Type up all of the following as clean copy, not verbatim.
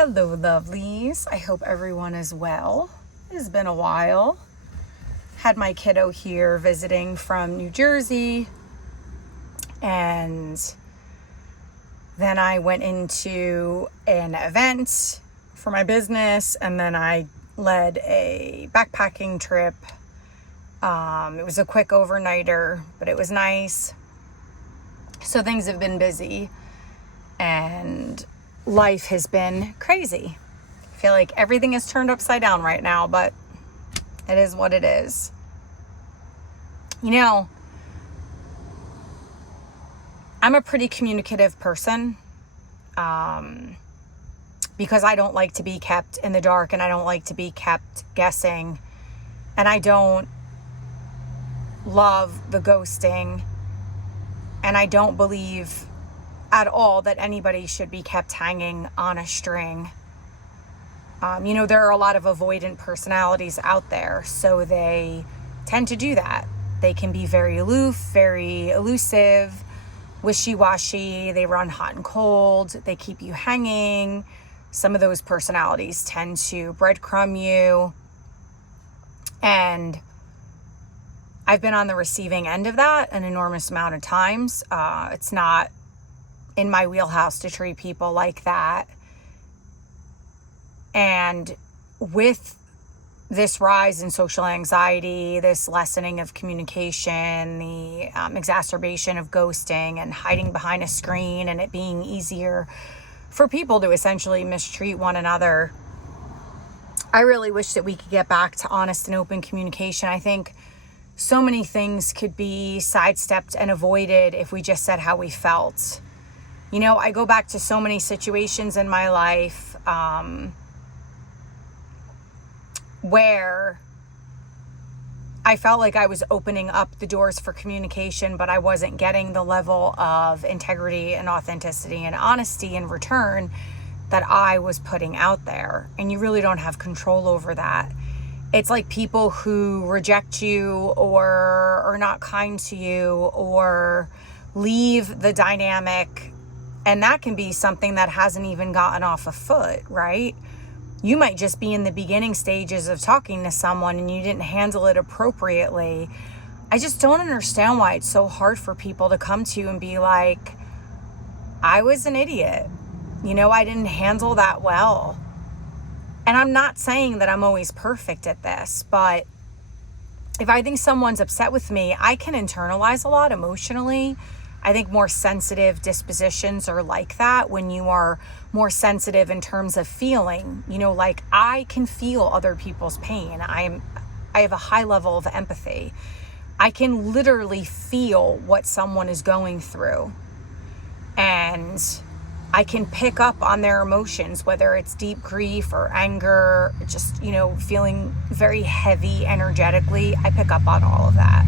Hello, lovelies. I hope everyone is well. It has been a while. Had my kiddo here visiting from New Jersey, and then I went into an event for my business, and then I led a backpacking trip. It was a quick overnighter, but it was nice. So things have been busy, and life has been crazy. I feel like everything is turned upside down right now, but it is what it is. You know, I'm a pretty communicative person because I don't like to be kept in the dark, and I don't like to be kept guessing, and I don't love the ghosting, and I don't believe at all that anybody should be kept hanging on a string. There are a lot of avoidant personalities out there, so they tend to do that. They can be very aloof, very elusive, wishy-washy. They run hot and cold. They keep you hanging. Some of those personalities tend to breadcrumb you. And I've been on the receiving end of that an enormous amount of times. It's not in my wheelhouse to treat people like that. And with this rise in social anxiety, this lessening of communication, the exacerbation of ghosting and hiding behind a screen, and it being easier for people to essentially mistreat one another, I really wish that we could get back to honest and open communication. I think so many things could be sidestepped and avoided if we just said how we felt. I go back to so many situations in my life where I felt like I was opening up the doors for communication, but I wasn't getting the level of integrity and authenticity and honesty in return that I was putting out there. And you really don't have control over that. It's like people who reject you or are not kind to you or leave the dynamic. And that can be something that hasn't even gotten off a foot, right? You might just be in the beginning stages of talking to someone and you didn't handle it appropriately. I just don't understand why it's so hard for people to come to you and be like, I was an idiot. I didn't handle that well. And I'm not saying that I'm always perfect at this, but if I think someone's upset with me, I can internalize a lot emotionally. I think more sensitive dispositions are like that when you are more sensitive in terms of feeling, like I can feel other people's pain. I have a high level of empathy. I can literally feel what someone is going through, and I can pick up on their emotions, whether it's deep grief or anger, just, feeling very heavy energetically. I pick up on all of that.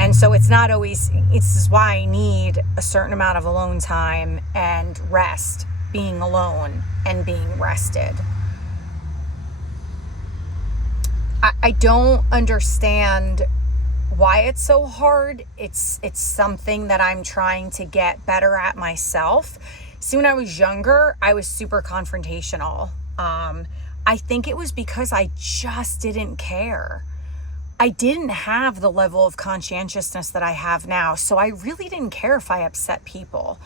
And so it's not always, this is why I need a certain amount of alone time and rest, being alone and being rested. I don't understand why it's so hard. It's something that I'm trying to get better at myself. See, when I was younger, I was super confrontational. I think it was because I just didn't care. I didn't have the level of conscientiousness that I have now. So I really didn't care if I upset people.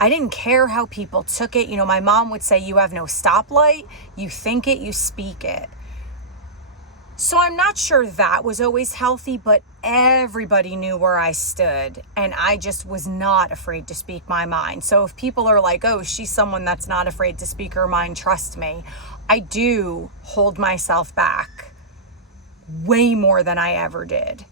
I didn't care how people took it. My mom would say, you have no stoplight. You think it, you speak it. So I'm not sure that was always healthy, but everybody knew where I stood. And I just was not afraid to speak my mind. So if people are like, oh, she's someone that's not afraid to speak her mind, trust me, I do hold myself back way more than I ever did.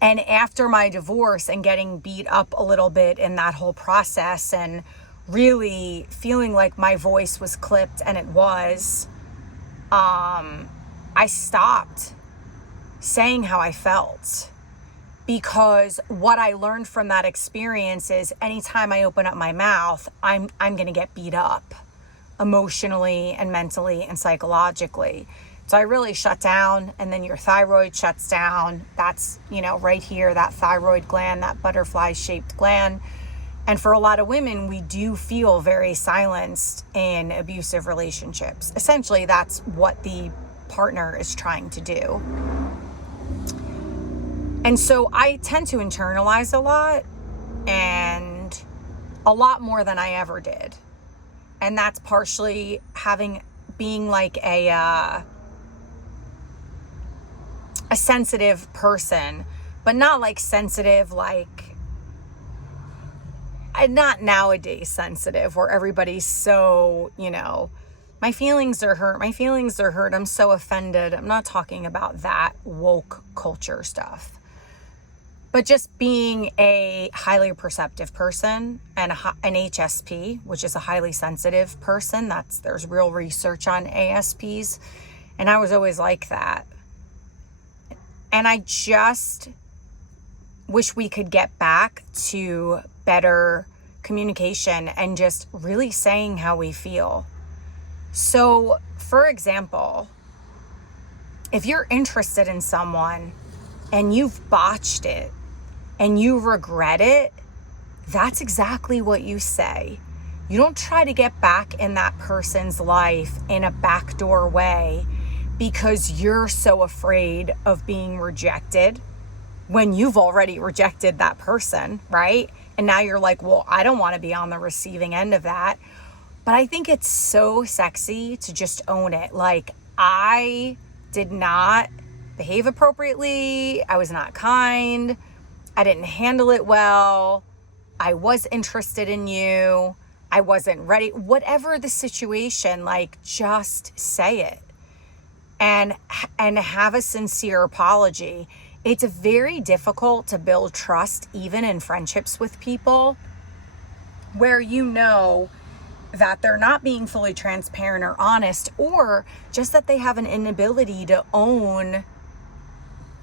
And after my divorce and getting beat up a little bit in that whole process and really feeling like my voice was clipped, and it was, I stopped saying how I felt, because what I learned from that experience is anytime I open up my mouth, I'm going to get beat up emotionally and mentally and psychologically. So I really shut down, and then your thyroid shuts down. That's, right here, that thyroid gland, that butterfly-shaped gland. And for a lot of women, we do feel very silenced in abusive relationships. Essentially, that's what the partner is trying to do. And so I tend to internalize a lot, and a lot more than I ever did. And that's partially being like a sensitive person, but not like sensitive, like, not nowadays sensitive where everybody's so, my feelings are hurt, I'm so offended. I'm not talking about that woke culture stuff, but just being a highly perceptive person and an HSP, which is a highly sensitive person. There's real research on ASPs, and I was always like that. And I just wish we could get back to better communication and just really saying how we feel. So, for example, if you're interested in someone and you've botched it and you regret it, that's exactly what you say. You don't try to get back in that person's life in a backdoor way because you're so afraid of being rejected when you've already rejected that person, right? And now you're like, well, I don't want to be on the receiving end of that. But I think it's so sexy to just own it. Like, I did not behave appropriately. I was not kind. I didn't handle it well. I was interested in you. I wasn't ready. Whatever the situation, like, just say it and have a sincere apology. It's very difficult to build trust, even in friendships with people, where that they're not being fully transparent or honest, or just that they have an inability to own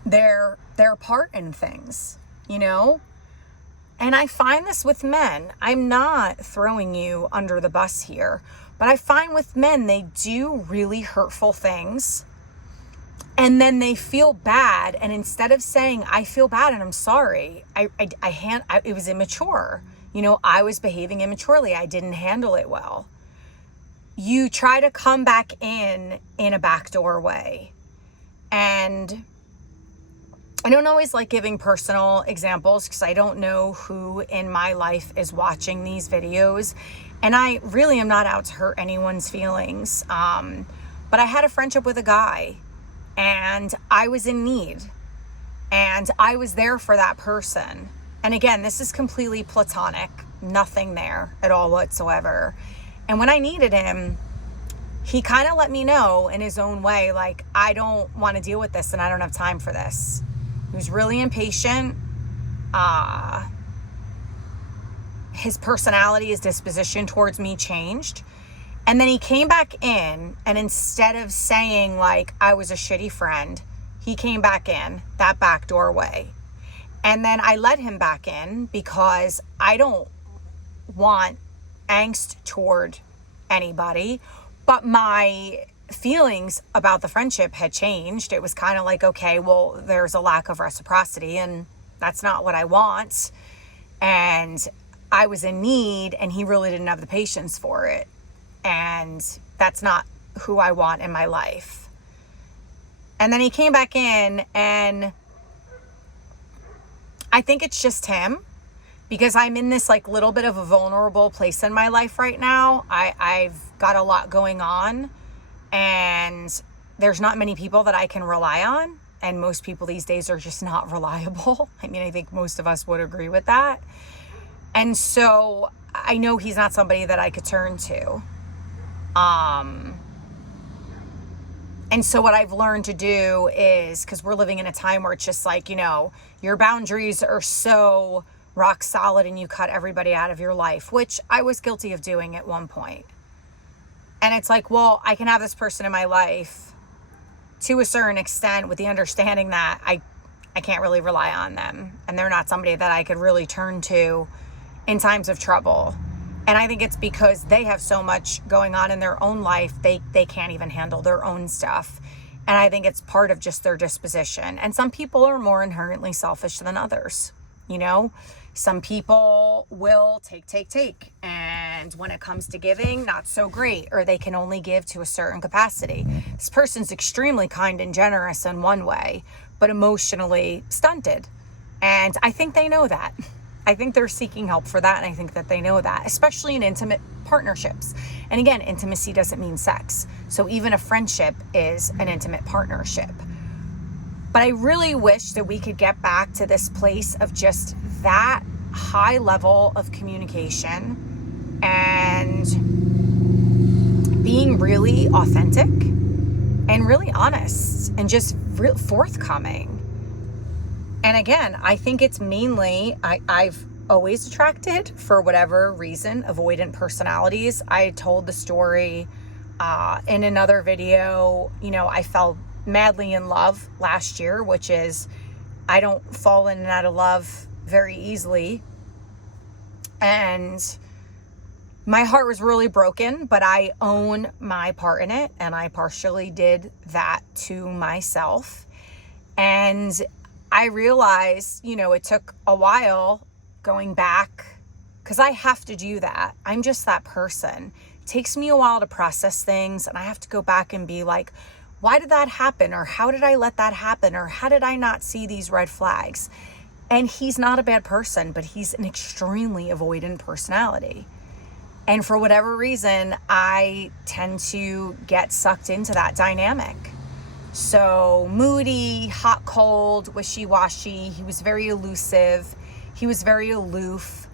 their part in things, And I find this with men. I'm not throwing you under the bus here, but I find with men, they do really hurtful things. And then they feel bad. And instead of saying, I feel bad and I'm sorry, it was immature. I was behaving immaturely. I didn't handle it well. You try to come back in a backdoor way. And I don't always like giving personal examples because I don't know who in my life is watching these videos. And I really am not out to hurt anyone's feelings. But I had a friendship with a guy, and I was in need, and I was there for that person. And again, this is completely platonic, nothing there at all whatsoever. And when I needed him, he kind of let me know in his own way, like, I don't want to deal with this and I don't have time for this. He was really impatient. His personality, his disposition towards me changed. And then he came back in, and instead of saying, like, I was a shitty friend, he came back in that back doorway. And then I let him back in because I don't want angst toward anybody. But my feelings about the friendship had changed. It was kind of like, okay, well, there's a lack of reciprocity, and that's not what I want. And I was in need, and he really didn't have the patience for it. And that's not who I want in my life. And then he came back in, and I think it's just him, because I'm in this like little bit of a vulnerable place in my life right now. I've got a lot going on, and there's not many people that I can rely on. And most people these days are just not reliable. I mean, I think most of us would agree with that. And so I know he's not somebody that I could turn to. And so what I've learned to do is, because we're living in a time where it's just like, your boundaries are so rock solid and you cut everybody out of your life, which I was guilty of doing at one point. And it's like, well, I can have this person in my life to a certain extent with the understanding that I can't really rely on them. And they're not somebody that I could really turn to in times of trouble. And I think it's because they have so much going on in their own life, they can't even handle their own stuff. And I think it's part of just their disposition. And some people are more inherently selfish than others, Some people will take. And when it comes to giving, not so great, or they can only give to a certain capacity. This person's extremely kind and generous in one way, but emotionally stunted. And I think they know that. I think they're seeking help for that. And I think that they know that, especially in intimate partnerships. And again, intimacy doesn't mean sex. So even a friendship is an intimate partnership. But I really wish that we could get back to this place of just that high level of communication and being really authentic and really honest and just real forthcoming. And again, I think it's mainly, I've always attracted, for whatever reason, avoidant personalities. I told the story in another video. I fell madly in love last year, which is, I don't fall in and out of love very easily. And my heart was really broken, but I own my part in it. And I partially did that to myself. And I realized, it took a while going back, because I have to do that. I'm just that person. It takes me a while to process things, and I have to go back and be like, why did that happen? Or how did I let that happen? Or how did I not see these red flags? And he's not a bad person, but he's an extremely avoidant personality. And for whatever reason, I tend to get sucked into that dynamic. So moody, hot, cold, wishy-washy. He was very elusive. He was very aloof.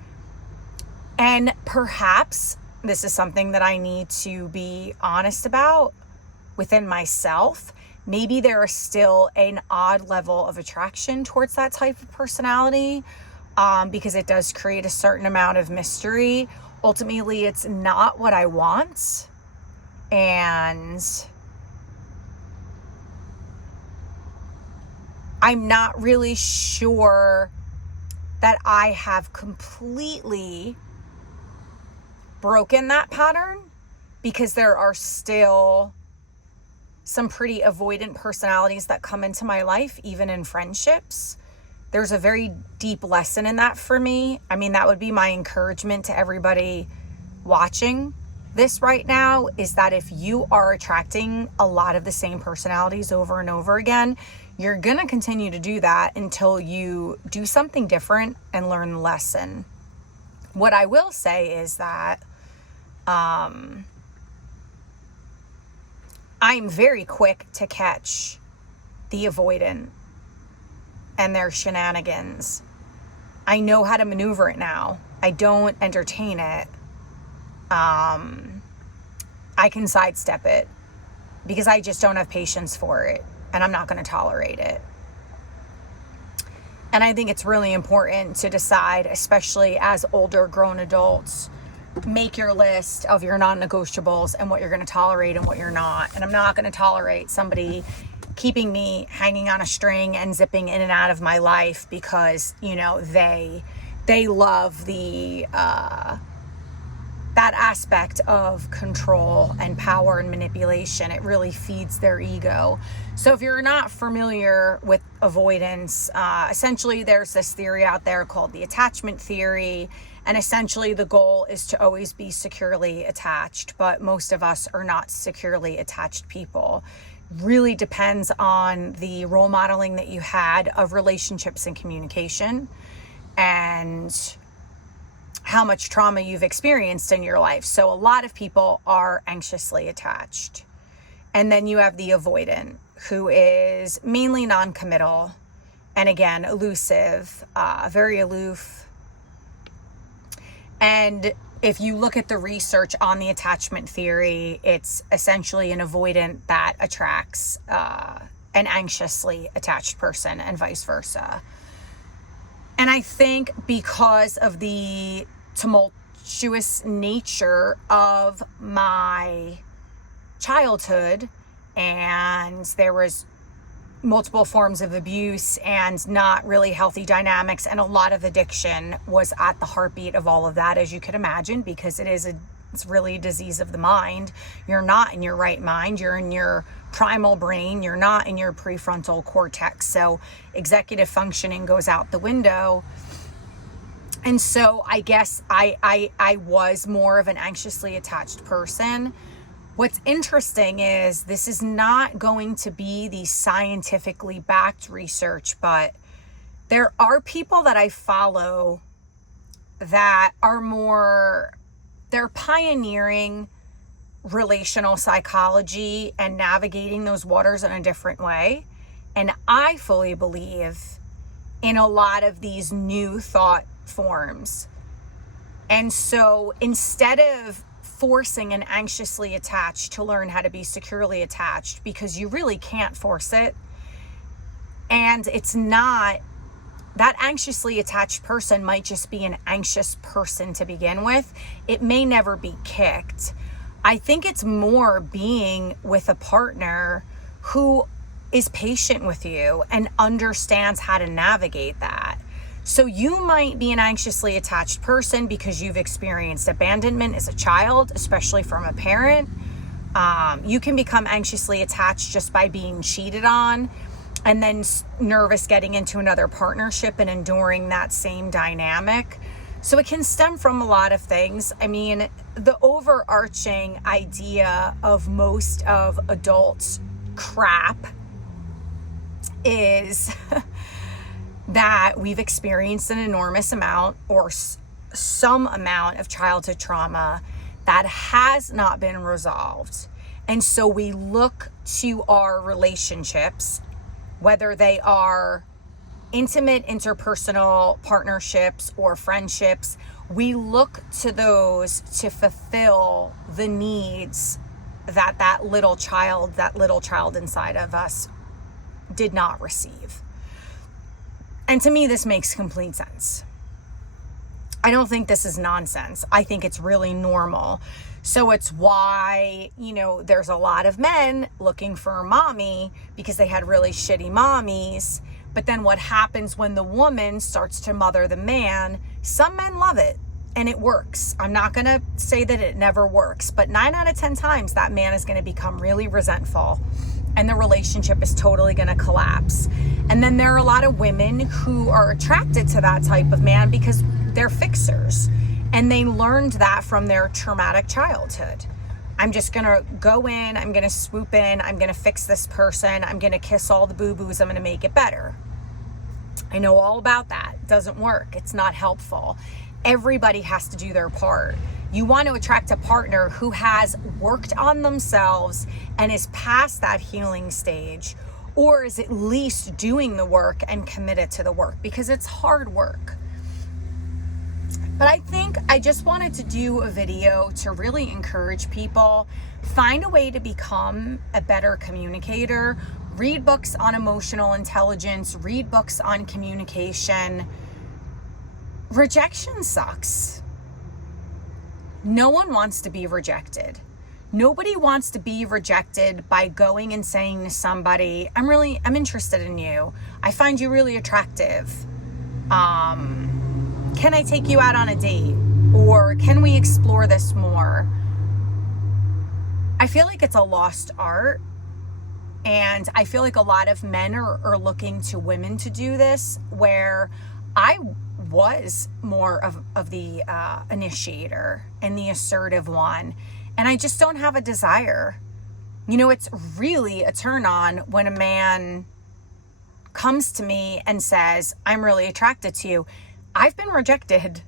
And perhaps this is something that I need to be honest about within myself. Maybe there is still an odd level of attraction towards that type of personality, because it does create a certain amount of mystery. Ultimately, it's not what I want. And I'm not really sure that I have completely broken that pattern, because there are still some pretty avoidant personalities that come into my life, even in friendships. There's a very deep lesson in that for me. I mean, that would be my encouragement to everybody watching this right now, is that if you are attracting a lot of the same personalities over and over again, you're going to continue to do that until you do something different and learn the lesson. What I will say is that I'm very quick to catch the avoidant and their shenanigans. I know how to maneuver it now. I don't entertain it. I can sidestep it because I just don't have patience for it, and I'm not going to tolerate it. And I think it's really important to decide, especially as older grown adults, make your list of your non-negotiables and what you're going to tolerate and what you're not. And I'm not going to tolerate somebody keeping me hanging on a string and zipping in and out of my life because, they love the that aspect of control and power and manipulation. It really feeds their ego. So if you're not familiar with avoidance, essentially there's this theory out there called the attachment theory. And essentially the goal is to always be securely attached, but most of us are not securely attached people. Really depends on the role modeling that you had of relationships and communication, and how much trauma you've experienced in your life. So a lot of people are anxiously attached. And then you have the avoidant, who is mainly non-committal, and again, elusive, very aloof. And if you look at the research on the attachment theory, it's essentially an avoidant that attracts an anxiously attached person and vice versa. And I think because of the tumultuous nature of my childhood, and there was multiple forms of abuse and not really healthy dynamics, and a lot of addiction was at the heartbeat of all of that, as you could imagine, because it's really a disease of the mind. You're not in your right mind. You're in your primal brain. You're not in your prefrontal cortex. So executive functioning goes out the window. And so I guess I was more of an anxiously attached person. What's interesting is this is not going to be the scientifically backed research, but there are people that I follow that are they're pioneering relational psychology and navigating those waters in a different way. And I fully believe in a lot of these new thought forms. And so instead of forcing an anxiously attached to learn how to be securely attached, because you really can't force it, and it's not, that anxiously attached person might just be an anxious person to begin with. It may never be kicked. I think it's more being with a partner who is patient with you and understands how to navigate that. So you might be an anxiously attached person because you've experienced abandonment as a child, especially from a parent. You can become anxiously attached just by being cheated on, and then nervous getting into another partnership and enduring that same dynamic. So it can stem from a lot of things. I mean, the overarching idea of most of adults' crap is that we've experienced an enormous amount or some amount of childhood trauma that has not been resolved. And so we look to our relationships, whether they are intimate interpersonal partnerships or friendships, we look to those to fulfill the needs that little child inside of us did not receive. And to me, this makes complete sense. I don't think this is nonsense. I think it's really normal. So it's why, there's a lot of men looking for a mommy because they had really shitty mommies. But then what happens when the woman starts to mother the man? Some men love it and it works. I'm not going to say that it never works, but 9 out of 10 times that man is going to become really resentful and the relationship is totally going to collapse. And then there are a lot of women who are attracted to that type of man because they're fixers and they learned that from their traumatic childhood. I'm just going to go in, I'm going to swoop in, I'm going to fix this person, I'm going to kiss all the boo-boos, I'm going to make it better. I know all about that. It doesn't work. It's not helpful. Everybody has to do their part. You want to attract a partner who has worked on themselves and is past that healing stage, or is at least doing the work and committed to the work, because it's hard work. But I think I just wanted to do a video to really encourage people, find a way to become a better communicator, read books on emotional intelligence, read books on communication. Rejection sucks. No one wants to be rejected. Nobody wants to be rejected by going and saying to somebody, I'm interested in you. I find you really attractive. Can I take you out on a date? Or can we explore this more? I feel like it's a lost art. And I feel like a lot of men are looking to women to do this, where I was more of the initiator and the assertive one. And I just don't have a desire. It's really a turn on when a man comes to me and says, I'm really attracted to you. I've been rejected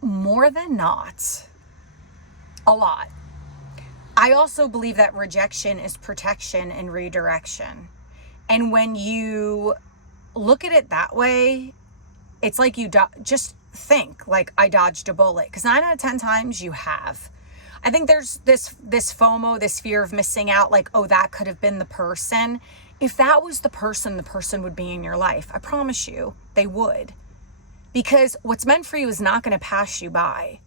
more than not. A lot. I also believe that rejection is protection and redirection. And when you look at it that way, it's like you just think like I dodged a bullet, because 9 out of 10 times you have. I think there's this FOMO, this fear of missing out, like, oh, that could have been the person. If that was the person would be in your life. I promise you they would. Because what's meant for you is not going to pass you by.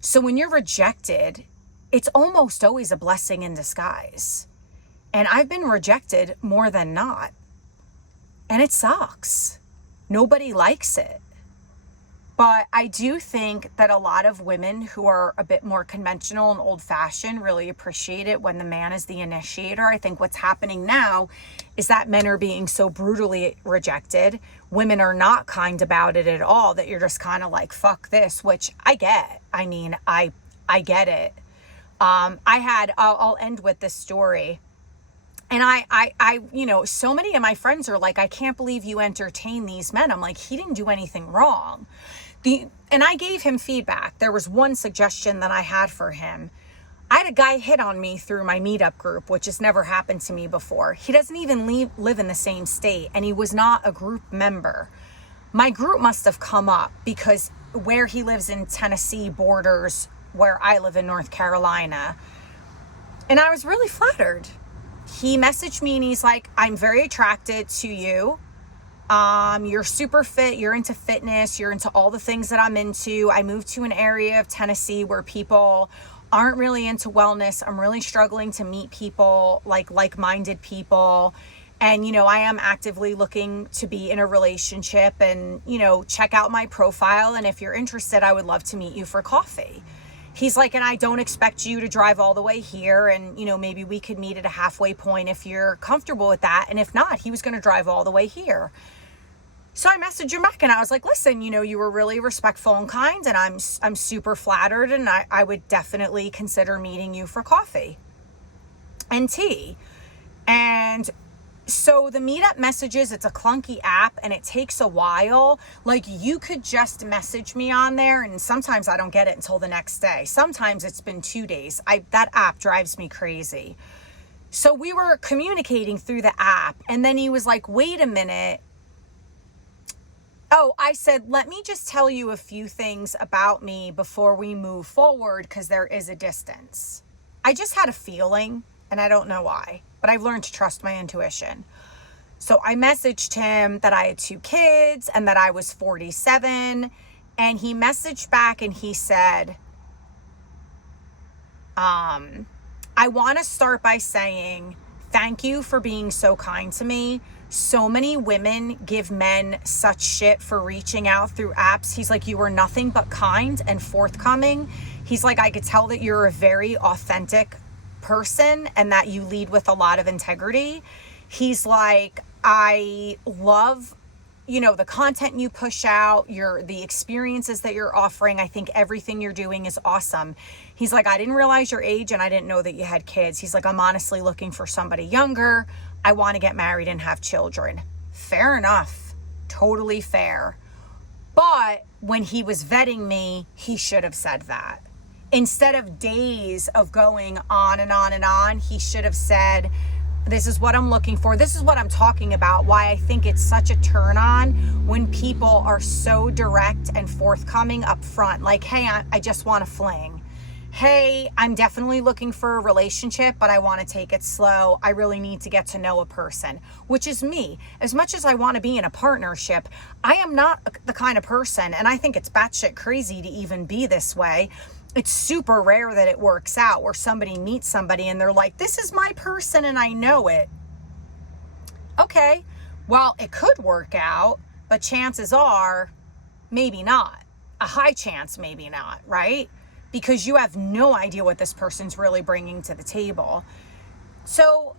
So when you're rejected, it's almost always a blessing in disguise. And I've been rejected more than not. And it sucks. Nobody likes it. But I do think that a lot of women who are a bit more conventional and old-fashioned really appreciate it when the man is the initiator. I think what's happening now is that men are being so brutally rejected. Women are not kind about it at all, that you're just kind of like, fuck this, which I get. I mean, I get it. I'll end with this story. And I, so many of my friends are like, I can't believe you entertain these men. I'm like, he didn't do anything wrong. And I gave him feedback. There was one suggestion that I had for him. I had a guy hit on me through my meetup group, which has never happened to me before. He doesn't even live in the same state, and he was not a group member. My group must have come up because where he lives in Tennessee borders where I live in North Carolina. And I was really flattered. He messaged me and he's like, I'm very attracted to you. You're super fit. You're into fitness. You're into all the things that I'm into. I moved to an area of Tennessee where people aren't really into wellness. I'm really struggling to meet people, like-minded people. And, I am actively looking to be in a relationship, and, check out my profile. And if you're interested, I would love to meet you for coffee. He's like, and I don't expect you to drive all the way here. And, maybe we could meet at a halfway point if you're comfortable with that. And if not, he was going to drive all the way here. So I messaged him back and I was like, listen, you were really respectful and kind, and I'm super flattered, and I would definitely consider meeting you for coffee and tea. And so the meetup messages, it's a clunky app and it takes a while. Like, you could just message me on there, and sometimes I don't get it until the next day. Sometimes it's been 2 days. That app drives me crazy. So we were communicating through the app, and then he was like, wait a minute. Oh, I said, let me just tell you a few things about me before we move forward, because there is a distance. I just had a feeling, and I don't know why, but I've learned to trust my intuition. So I messaged him that I had 2 kids and that I was 47. And he messaged back and he said, I want to start by saying thank you for being so kind to me. So many women give men such shit for reaching out through apps. He's like, you were nothing but kind and forthcoming. He's like, I could tell that you're a very authentic person and that you lead with a lot of integrity. He's like, I love, the content you push out, the experiences that you're offering. I think everything you're doing is awesome. He's like, I didn't realize your age and I didn't know that you had kids. He's like, I'm honestly looking for somebody younger. I want to get married and have children. Fair enough. Totally fair. But when he was vetting me, he should have said that. Instead of days of going on and on and on, he should have said, this is what I'm looking for. This is what I'm talking about. Why I think it's such a turn on when people are so direct and forthcoming up front. Like, hey, I just want to fling. Hey, I'm definitely looking for a relationship, but I want to take it slow. I really need to get to know a person, which is me. As much as I want to be in a partnership, I am not the kind of person, and I think it's batshit crazy to even be this way. It's super rare that it works out where somebody meets somebody and they're like, this is my person and I know it. Okay, well, it could work out, but chances are maybe not. A high chance, maybe not, right? Because you have no idea what this person's really bringing to the table. So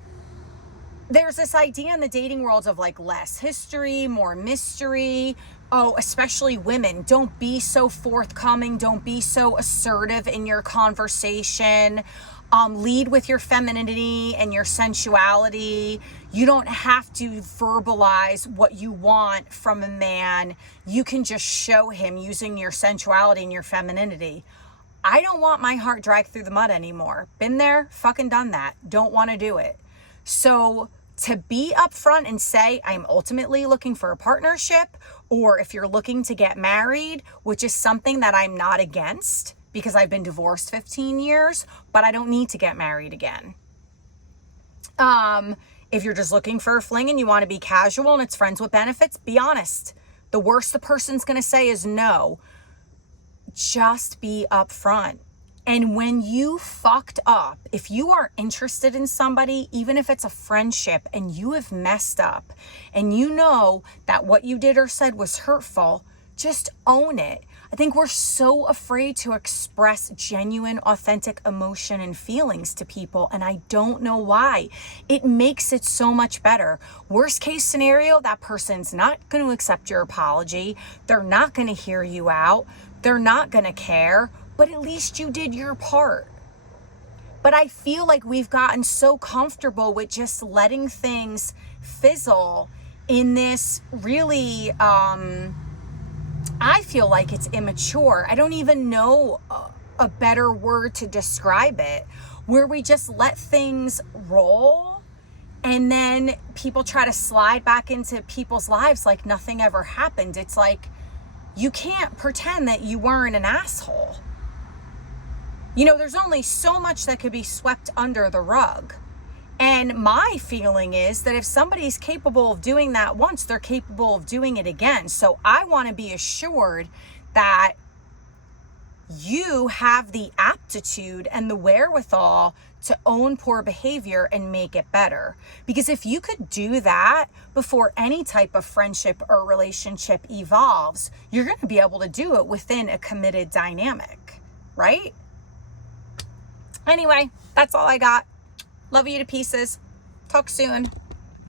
there's this idea in the dating world of like less history, more mystery. Oh, especially women, don't be so forthcoming. Don't be so assertive in your conversation. Lead with your femininity and your sensuality. You don't have to verbalize what you want from a man. You can just show him using your sensuality and your femininity. I don't want my heart dragged through the mud anymore. Been there, fucking done that. Don't want to do it. So to be upfront and say, I'm ultimately looking for a partnership, or if you're looking to get married, which is something that I'm not against because I've been divorced 15 years, but I don't need to get married again. If you're just looking for a fling and you want to be casual and it's friends with benefits, be honest. The worst the person's going to say is no. Just be upfront. And when you fucked up, if you are interested in somebody, even if it's a friendship, and you have messed up and you know that what you did or said was hurtful, Just own it. I think we're so afraid to express genuine, authentic emotion and feelings to people, and I don't know why. It makes it so much better. Worst case scenario, that person's not going to accept your apology. They're not going to hear you out. They're not going to care, but at least you did your part. But I feel like we've gotten so comfortable with just letting things fizzle in this really, I feel like it's immature. I don't even know a better word to describe it, where we just let things roll and then people try to slide back into people's lives like nothing ever happened. It's like, you can't pretend that you weren't an asshole. You know, there's only so much that could be swept under the rug. And my feeling is that if somebody's capable of doing that once, they're capable of doing it again. So I want to be assured that you have the aptitude and the wherewithal to own poor behavior and make it better. Because if you could do that before any type of friendship or relationship evolves, you're going to be able to do it within a committed dynamic, right? Anyway, that's all I got. Love you to pieces. Talk soon.